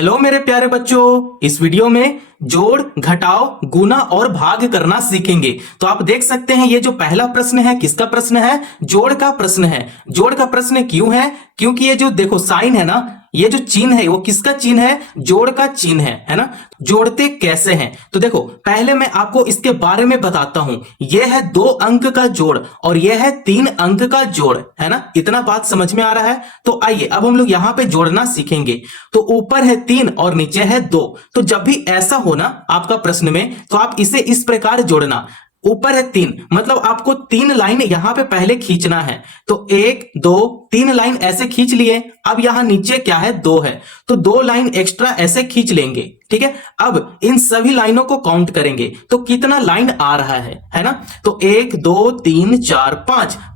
Hello मेरे प्यारे बच्चों, इस वीडियो में जोड़, घटाव, गुना और भाग करना सीखेंगे। तो आप देख सकते हैं ये जो पहला प्रश्न है किसका प्रश्न है? जोड़ का प्रश्न है। जोड़ का प्रश्न क्यों है? क्योंकि ये जो देखो साइन है ना, ये जो चिन्ह है वो किसका चिन्ह है? जोड़ का चिन्ह है ना। जोड़ते कैसे हैं? तो देखो पहले मैं आपको इसके बारे में बताता हूं। यह है 2 अंक का जोड़ और यह है 3 अंक का जोड़, है ना। इतना बात समझ में आ रहा है? तो आइए अब हम लोग यहां पे जोड़ना सीखेंगे। तो ऊपर है 3 और नीचे है 2। तो जब भी ऐसा हो ना आपका प्रश्न में, तो आप इसे इस प्रकार जोड़ना। ऊपर है 3 मतलब आपको 3 लाइन यहां पे पहले खींचना है। तो 1 2 3 लाइन ऐसे खींच लिए। अब यहां नीचे क्या है? 2 है, तो 2 लाइन एक्स्ट्रा ऐसे खींच लेंगे। ठीक है, अब इन सभी लाइनों को काउंट करेंगे तो कितना लाइन आ रहा है ना। तो 1 2 3 4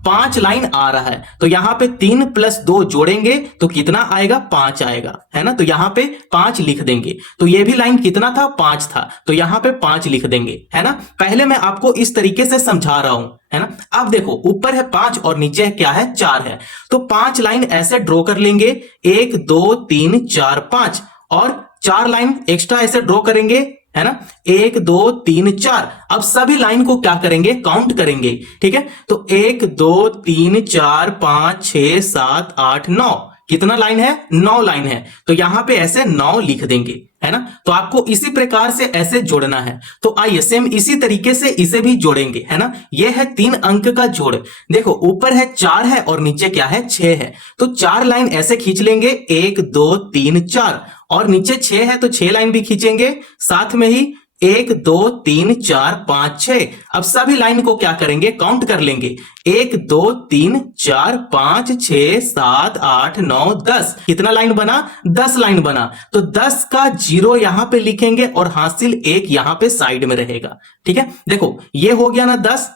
5 लाइन आ रहा है। तो यहां पे 3 + 2 जोड़ेंगे तो कितना आएगा? 5 आएगा, है ना। तो यहां पे 5 लिख देंगे। तो ये भी लाइन कितना था? 5 था, तो यहां पे 5 लिख देंगे, है ना। पहले मैं आपको इस तरीके से समझा रहा हूं, है ना। अब देखो ऊपर है 5 और नीचे क्या है? 4 है। तो 5 लाइन ऐसे ड्रॉ कर लेंगे, 1 2 3 4 5, और 4 लाइन एक्स्ट्रा ऐसे ड्रॉ करेंगे, है ना। 1 2 3 4। अब सभी लाइन को क्या करेंगे? काउंट करेंगे। ठीक है, तो 1 2 3 4 5 6 7 8 9। कितना लाइन है? 9 लाइन है। तो यहां पे ऐसे 9 लिख देंगे, है ना। तो आपको इसी प्रकार से ऐसे जोड़ना है। तो आइए सेम इसी तरीके से इसे भी जोड़ेंगे, है ना। यह है 3 अंक का जोड़। देखो ऊपर है 4 है और नीचे क्या है? 6 है। तो 4 लाइन ऐसे खींच लेंगे, 1 2 3 4, और नीचे 6 है तो 6 लाइन भी खींचेंगे साथ में ही, 1 2 3 4 5 6। अब सभी लाइन को क्या करेंगे? काउंट कर लेंगे, 1 2 3 4 5 6 7 8 9 10। कितना लाइन बना? 10 लाइन बना। तो 10 का 0 यहां पे लिखेंगे और हासिल 1 यहां पे साइड में रहेगा। ठीक है, देखो ये हो गया ना 10।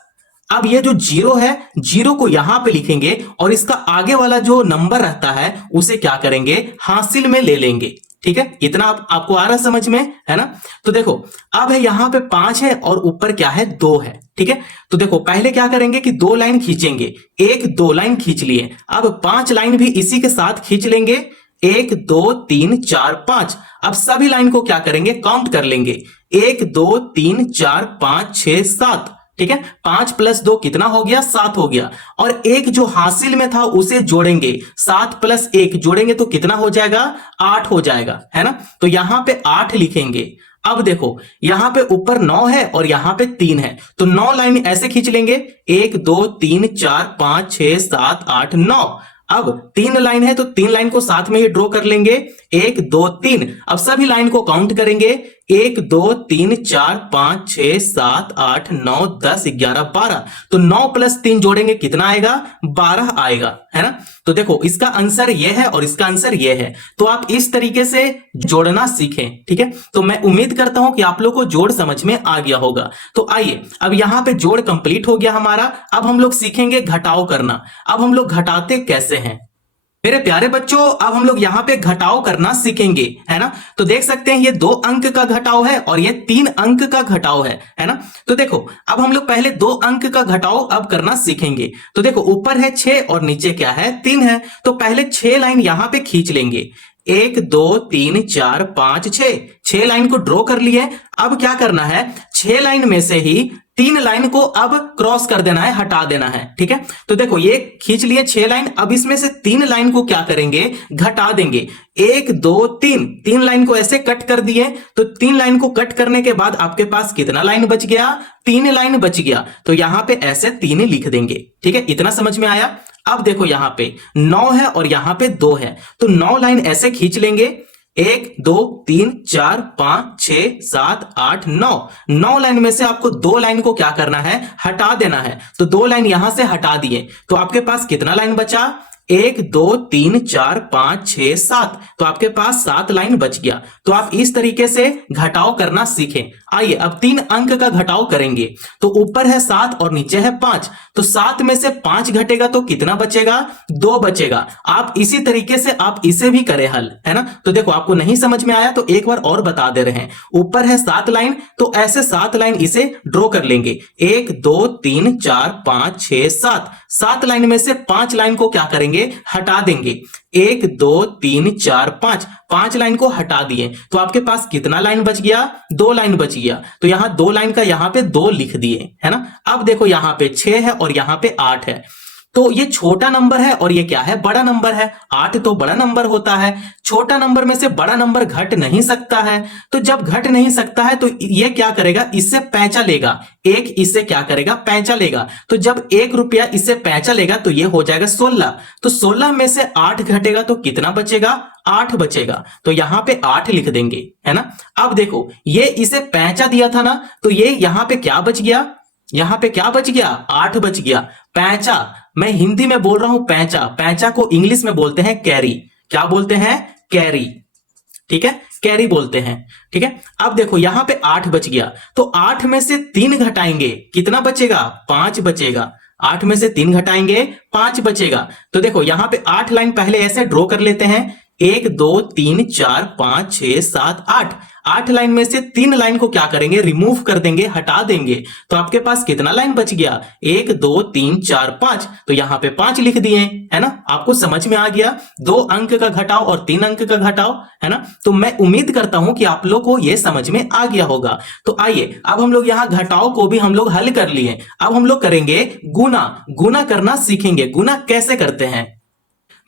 अब ये जो 0 है, 0 को यहां पे लिखेंगे और इसका आगे वाला जो नंबर रहता है उसे क्या करेंगे? हासिल में ले लेंगे। ठीक है, इतना आपको आ रहा समझ में, है ना। तो देखो अब है यहां पे 5 है और ऊपर क्या है? 2 है। ठीक है, तो देखो पहले क्या करेंगे कि 2 लाइन खींचेंगे, 1 2 लाइन खींच लिए। अब 5 लाइन भी इसी के साथ खींच लेंगे, 1 2 3 4 5। अब सभी लाइन को क्या करेंगे? काउंट कर लेंगे, 1 2 3 4 5 6 7। ठीक है, 5 + 2 कितना हो गया? 7 हो गया। और एक जो हासिल में था उसे जोड़ेंगे, 7 + 1 जोड़ेंगे तो कितना हो जाएगा? 8 हो जाएगा, है ना। तो यहां पे 8 लिखेंगे। अब देखो यहां पे ऊपर 9 है और यहां पे 3 है, तो 9 लाइन ऐसे खींच लेंगे, 1 2 3 4 5 6 7 8 9। अब 3 लाइन है तो 3 लाइन को साथ में ही ड्रॉ कर लेंगे, 1 2 3। अब सभी लाइन को काउंट करेंगे, 1 2 3 4 5 6 7 8 9 10 11 12। तो 9 + 3 जोड़ेंगे कितना आएगा? 12 आएगा, है ना। तो देखो इसका आंसर यह है और इसका आंसर यह है। तो आप इस तरीके से जोड़ना सीखें। ठीक है, तो मैं उम्मीद करता हूं कि आप लोग को जोड़ समझ में आ गया होगा। तो आइए अब यहां पे जोड़ कंप्लीट हो गया हमारा। अब हम लोग सीखेंगे घटाव करना। अब हम लोग घटाते कैसे हैं मेरे प्यारे बच्चों? अब हम लोग यहां पे घटाव करना सीखेंगे, है ना। तो देख सकते हैं ये 2 अंक का घटाव है और ये 3 अंक का घटाव है ना। तो देखो अब हम लोग पहले 2 अंक का घटाव अब करना सीखेंगे। तो देखो ऊपर है 6 और नीचे क्या है? 3 है। तो पहले 6 लाइन यहां पे खींच लेंगे, 1 2 3 4 5 6 लाइन को ड्रॉ कर लिए। अब क्या करना है? 6 लाइन में से ही 3 लाइन को अब क्रॉस कर देना है, हटा देना है। ठीक है, तो देखो ये खींच लिए 6 लाइन। अब इसमें से 3 लाइन को क्या करेंगे? घटा देंगे, 1 2 3 लाइन को ऐसे कट कर दिए। तो 3 लाइन को कट करने के बाद आपके पास कितना लाइन बच गया? 3 लाइन बच गया। तो यहां पे ऐसे 3 लिख देंगे। ठीक है, इतना समझ में आया। अब देखो यहां पे 9 है और यहां पे 2 है, तो 9 लाइन ऐसे खींच लेंगे, 1 2 3 4 5 6 7 8 9 लाइन में से आपको 2 लाइन को क्या करना है? हटा देना है। तो 2 लाइन यहां से हटा दिए तो आपके पास कितना लाइन बचा? 1 2 3 4 5 6 7। तो आपके पास 7 लाइन बच गया। तो आप इस तरीके से घटाव करना सीखें। आइए अब 3 अंक का घटाव करेंगे। तो ऊपर है 7 और नीचे है 5। तो 7 में से 5 घटेगा तो कितना बचेगा? 2 बचेगा। आप इसी तरीके से आप इसे भी करें हल, है ना। तो देखो आपको नहीं समझ में आया तो एक बार और बता दे रहे हैं। ऊपर है 7 लाइन, तो ऐसे 7 लाइन इसे ड्रॉ कर लेंगे, 1 2 3 4 5 6 7। 7 लाइन में से 5 लाइन को क्या करेंगे, हटा देंगे। 1 2 3 4 5, 5 लाइन को हटा दिए तो आपके पास कितना लाइन बच गया, 2 लाइन बच गया। तो यहां 2 लाइन का यहां पे 2 लिख दिए, है ना। अब देखो यहां पे 6 है और यहां पे 8 है, तो ये छोटा नंबर है और ये क्या है, बड़ा नंबर है। 8 तो बड़ा नंबर होता है, छोटा नंबर में से बड़ा नंबर घट नहीं सकता है। तो जब घट नहीं सकता है तो ये क्या करेगा, इससे पैंचा लेगा। एक इससे क्या करेगा, पैंचा लेगा। तो जब 1 रुपया इससे पैंचा लेगा तो ये हो जाएगा 16। तो 16 में से 8 घटेगा तो कितना बचेगा, 8 बचेगा। तो यहां पे 8 लिख देंगे, है ना। अब देखो ये इसे पैंचा दिया था ना, तो ये यहां पे क्या बच गया, यहां पे क्या बच गया, 8 बच गया। पैंचा, मैं हिंदी में बोल रहा हूं पैंचा, पैंचा को इंग्लिश में बोलते हैं कैरी। क्या बोलते हैं, कैरी, ठीक है, कैरी बोलते हैं, ठीक है। अब देखो यहां पे 8 बच गया, तो 8 में से 3 घटाएंगे, कितना बचेगा, 5 बचेगा। 8 में से 3 घटाएंगे, 5 बचेगा। तो देखो यहां पे 8 लाइन पहले ऐसे ड्रॉ कर लेते हैं, 1 2 3 4 5 6 7 8। 8 लाइन में से 3 लाइन को क्या करेंगे, रिमूव कर देंगे, हटा देंगे। तो आपके पास कितना लाइन बच गया, 1 2 3 4 5। तो यहां पे 5 लिख दिए, है ना। आपको समझ में आ गया, 2 अंक का घटाव और 3 अंक का घटाव, है ना। तो मैं उम्मीद करता हूं कि आप लोग को यह समझ में आ गया होगा। तो आइए अब हम लोग यहां घटाव को भी हम लोग हल कर लिए। अब हम लोग करेंगे गुना, गुना करना सीखेंगे। गुना कैसे करते हैं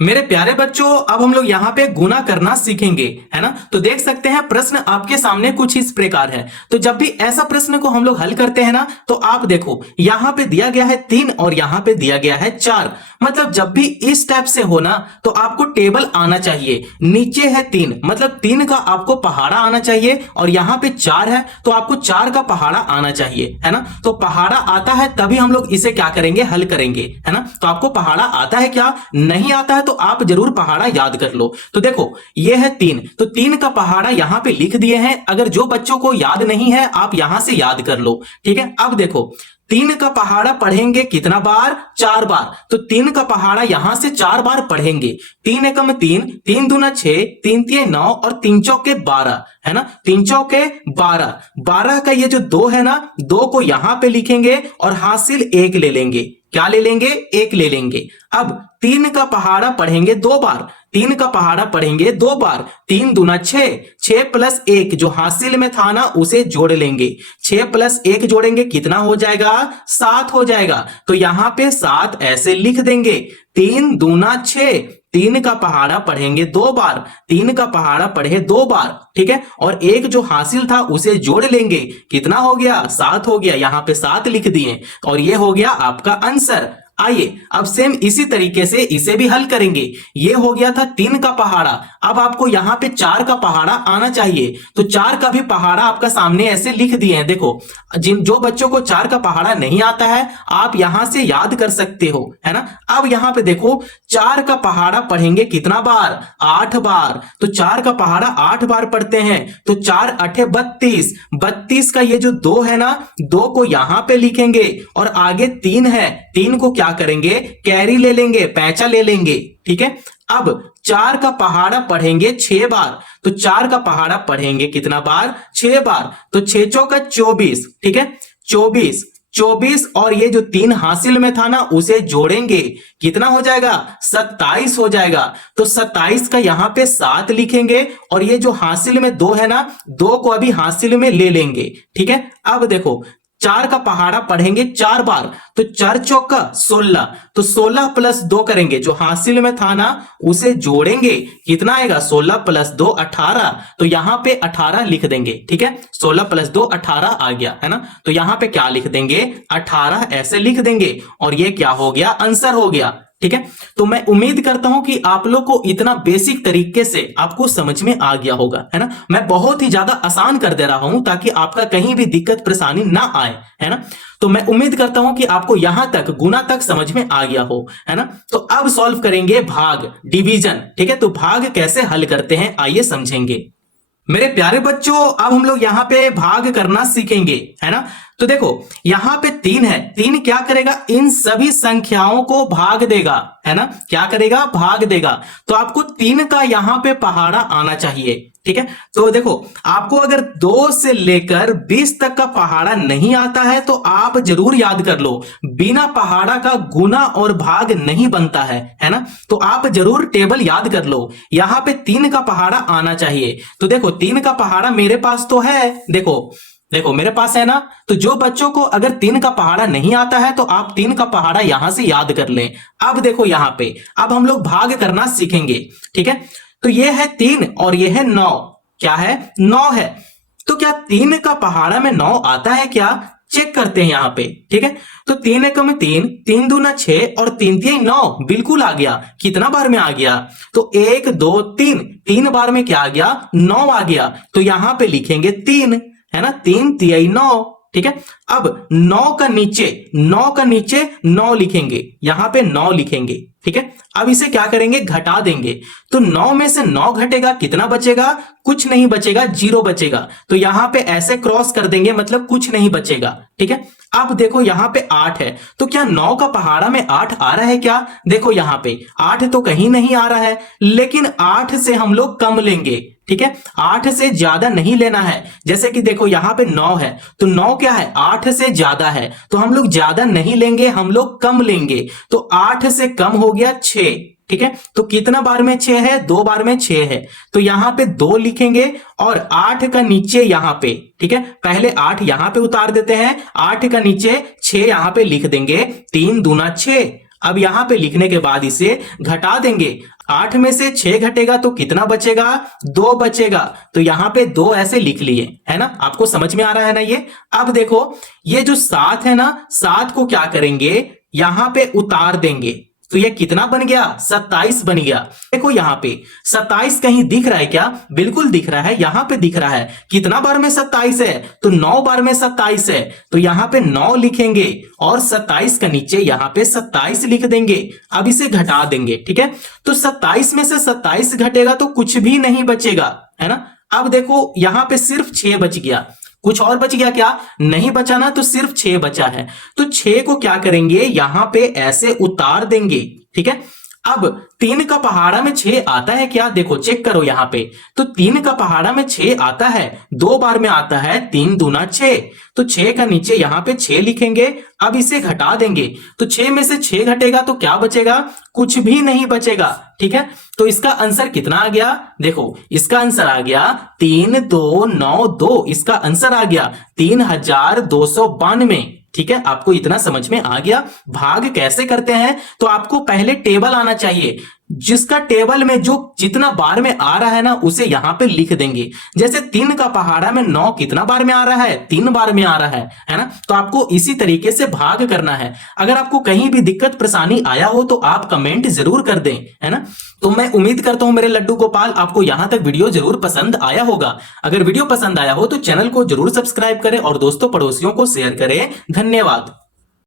मेरे प्यारे बच्चों, अब हम लोग यहाँ पे गुना करना सीखेंगे, है ना। तो देख सकते हैं प्रश्न आपके सामने कुछ इस प्रकार है। तो जब भी ऐसा प्रश्न को हम लोग हल करते हैं ना, तो आप देखो यहाँ पे दिया गया है 3 और यहाँ पे दिया गया है 4। मतलब जब भी इस टाइप से हो ना, तो आपको टेबल आना चाहिए। नीचे है 3, मतलब 3 का आपको पहाड़ा आना चाहिए, और यहाँ पे 4 है तो आपको 4 का पहाड़ा आना चाहिए, है ना। तो पहाड़ा आता है तभी हम लोग इसे क्या करेंगे, हल करेंगे, है ना। तो आपको पहाड़ा आता है क्या, नहीं आता है तो आप जरूर पहाड़ा याद कर लो। तो देखो ये है 3, तो 3 का पहाड़ा यहां पे लिख दिए हैं। अगर जो बच्चों को याद नहीं है आप यहां से याद कर लो, ठीक है। अब देखो 3 का पहाड़ा पढ़ेंगे कितना बार, 4 बार। तो 3 का पहाड़ा यहां से 4 बार पढ़ेंगे। 3 एकम 3, 3 दूना 6, 3 तिये 9 और 3 चौके 12, है ना। 3 चौके 12, 12 का ये जो 2 है ना, 2 को यहां पे लिखेंगे और हासिल 1 ले लेंगे। क्या ले लेंगे, 1 ले लेंगे। अब 3 का पहाड़ा पढ़ेंगे 2 बार, 3 का पहाड़ा पढ़ेंगे 2 बार। 3 दूना 6, 6 प्लस 1 जो हासिल में था ना उसे जोड़ लेंगे। 6 प्लस 1 जोड़ेंगे कितना हो जाएगा, 7 हो जाएगा। तो यहां पे 7 ऐसे लिख देंगे। 3 दूना 6, 3 का पहाड़ा पढ़ेंगे 2 बार, 3 का पहाड़ा पढ़े 2 बार, ठीक है। और 1 जो हासिल था उसे जोड़ लेंगे, कितना हो गया, 7 हो गया। यहां पे 7 लिख दिए और ये हो गया आपका आंसर। आइए अब सेम इसी तरीके से इसे भी हल करेंगे। ये हो गया था 3 का पहाड़ा। अब आपको यहां पे 4 का पहाड़ा आना चाहिए, तो 4 का भी पहाड़ा आपका सामने ऐसे लिख दिए हैं। देखो जो बच्चों को 4 का पहाड़ा नहीं आता है आप यहां से याद कर सकते हो, है ना। अब यहां पे देखो 4 का पहाड़ा पढ़ेंगे कितना बार, 8 बार। तो 4 का पहाड़ा 8 बार पढ़ते हैं, तो 4 8 32। 32 का ये जो 2 है ना, 2 को यहां पे लिखेंगे और आगे 3 है, 3 को क्या करेंगे, कैरी ले लेंगे, पैंचा ले लेंगे, ठीक है। अब 4 का पहाड़ा पढ़ेंगे 6 बार, तो 4 का पहाड़ा पढ़ेंगे कितना बार, 6 बार। तो 6 चौका 24, ठीक है, 24 24 और ये जो 3 हासिल में था ना उसे जोड़ेंगे, कितना हो जाएगा, 27 हो जाएगा। तो 27 का यहां पे 7 लिखेंगे और ये जो हासिल में 2 है ना, 2 को अभी हासिल में ले लेंगे, ठीक है। अब देखो 4 का पहाड़ा पढ़ेंगे 4 बार, तो 4 चौका 16। तो 16 प्लस 2 करेंगे, जो हासिल में था ना उसे जोड़ेंगे, कितना आएगा, 16 प्लस 2 18। तो यहां पे 18 लिख देंगे, ठीक है। 16 प्लस 2 18 आ गया, है ना। तो यहां पे क्या लिख देंगे, 18 ऐसे लिख देंगे और ये क्या हो गया, आंसर हो गया, ठीक है। तो मैं उम्मीद करता हूं कि आप लोग को इतना बेसिक तरीके से आपको समझ में आ गया होगा, है ना। मैं बहुत ही ज्यादा आसान कर दे रहा हूं ताकि आपका कहीं भी दिक्कत परेशानी ना आए, है ना। तो मैं उम्मीद करता हूं कि आपको यहां तक गुना तक समझ में आ गया हो, है ना। तो अब सॉल्व करेंगे भाग, डिवीजन, ठीक है। तो भाग कैसे हल करते हैं आइए समझेंगे। मेरे प्यारे बच्चों अब हम लोग यहां पे भाग करना सीखेंगे, है ना। तो देखो यहां पे 3 है, 3 क्या करेगा, इन सभी संख्याओं को भाग देगा, है ना। क्या करेगा, भाग देगा। तो आपको 3 का यहां पे पहाड़ा आना चाहिए, ठीक है। तो देखो, आपको अगर 2 से लेकर 20 तक का पहाड़ा नहीं आता है तो आप जरूर याद कर लो, बिना पहाड़ा का गुना और भाग नहीं बनता है ना। तो आप जरूर टेबल याद कर लो। यहां पे 3 का पहाड़ा आना चाहिए। तो देखो 3 का पहाड़ा मेरे पास तो है, देखो देखो मेरे पास है ना। तो जो बच्चों को अगर 3 का पहाड़ा नहीं आता है तो आप 3 का पहाड़ा यहां से याद कर लें। अब देखो यहां पे अब हम लोग भाग करना सीखेंगे, ठीक है। तो ये है 3 और ये है 9, क्या है 9 है। तो क्या 3 का पहाड़ा में 9 आता है क्या, चेक करते हैं यहां पे, ठीक है। तो 3 एकम 3, 3 दूना 6 और 3 तिया 9, बिल्कुल आ गया। कितना बार में आ गया, तो 1 2 3, 3 बार में क्या आ गया, 9 आ गया। तो यहां पे लिखेंगे 3, है ना, 3 तिया 9, ठीक है। अब 9 का नीचे 9 लिखेंगे, यहां पे 9 लिखेंगे, ठीक है। अब इसे क्या करेंगे, घटा देंगे। तो 9 में से 9 घटेगा, कितना बचेगा, कुछ नहीं बचेगा, 0 बचेगा। तो यहां पे ऐसे क्रॉस कर देंगे, मतलब कुछ नहीं बचेगा, ठीक है। अब देखो यहां पे 8 है, तो क्या 9 का पहाड़ा में 8 आ रहा है क्या, देखो यहां पे 8 तो कहीं नहीं आ रहा है, लेकिन 8 से हम लोग कम लेंगे, ठीक है। 8 से ज्यादा नहीं लेना है। जैसे कि देखो यहां पे 9 है, तो 9 क्या है, 8 से ज्यादा है, तो हम लोग ज्यादा नहीं लेंगे, हम लोग कम लेंगे। तो 8 से कम हो गया 6, ठीक है। तो कितना बार में 6 है, 2 बार में 6 है। तो यहां पे 2 लिखेंगे और 8 का नीचे यहां पे, ठीक है, पहले 8 यहां पे उतार देते हैं, 8 का नीचे 6 यहां पे लिख देंगे, 3 दूना 6। अब यहां पे लिखने के बाद इसे घटा देंगे। 8 में से 6 घटेगा तो कितना बचेगा, 2 बचेगा। तो यहां पे 2 ऐसे लिख लिए, है ना, आपको समझ में आ रहा है ना ये। अब देखो ये जो 7 है ना, 7 को क्या करेंगे, यहां पे उतार देंगे। तो ये कितना बन गया, 27 बन गया। देखो यहां पे 27 कहीं दिख रहा है क्या, बिल्कुल दिख रहा है, यहां पे दिख रहा है। कितना बार में 27 है, तो 9 बार में 27 है। तो यहां पे 9 लिखेंगे और 27 का नीचे यहां पे 27 लिख देंगे। अब इसे घटा देंगे, ठीक है। तो 27 में से 27 घटेगा तो कुछ भी नहीं बचेगा, है ना। अब देखो यहां पे सिर्फ 6 बच गया, कुछ और बच गया क्या, नहीं बचा ना, तो सिर्फ 6 बचा है। तो 6 को क्या करेंगे, यहां पे ऐसे उतार देंगे, ठीक है। अब 3 का पहाड़ा में 6 आता है क्या, देखो चेक करो यहां पे। तो 3 का पहाड़ा में 6 आता है, 2 बार में आता है, 3 दूना 6। तो 6 का नीचे यहां पे 6 लिखेंगे। अब इसे घटा देंगे। तो 6 में से 6 घटेगा तो क्या बचेगा, कुछ भी नहीं बचेगा, ठीक है। तो इसका आंसर कितना आ गया, देखो इसका आंसर आ गया 3292, इसका आंसर आ गया 3292, ठीक है। आपको इतना समझ में आ गया। भाग कैसे करते हैं, तो आपको पहले टेबल आना चाहिए, जिसका टेबल में जो जितना बार में आ रहा है ना, उसे यहां पे लिख देंगे। जैसे 3 का पहाड़ा में 9 कितना बार में आ रहा है, 3 बार में आ रहा है ना। तो आपको इसी तरीके से भाग करना है। अगर आपको कहीं भी दिक्कत परेशानी आया हो तो आप कमेंट जरूर कर दें, है ना। तो मैं उम्मीद करता हूं मेरे लड्डू गोपाल, आपको यहां तक वीडियो जरूर पसंद आया होगा। अगर वीडियो पसंद आया हो तो चैनल को जरूर सब्सक्राइब करें और दोस्तों पड़ोसियों को शेयर करें। धन्यवाद।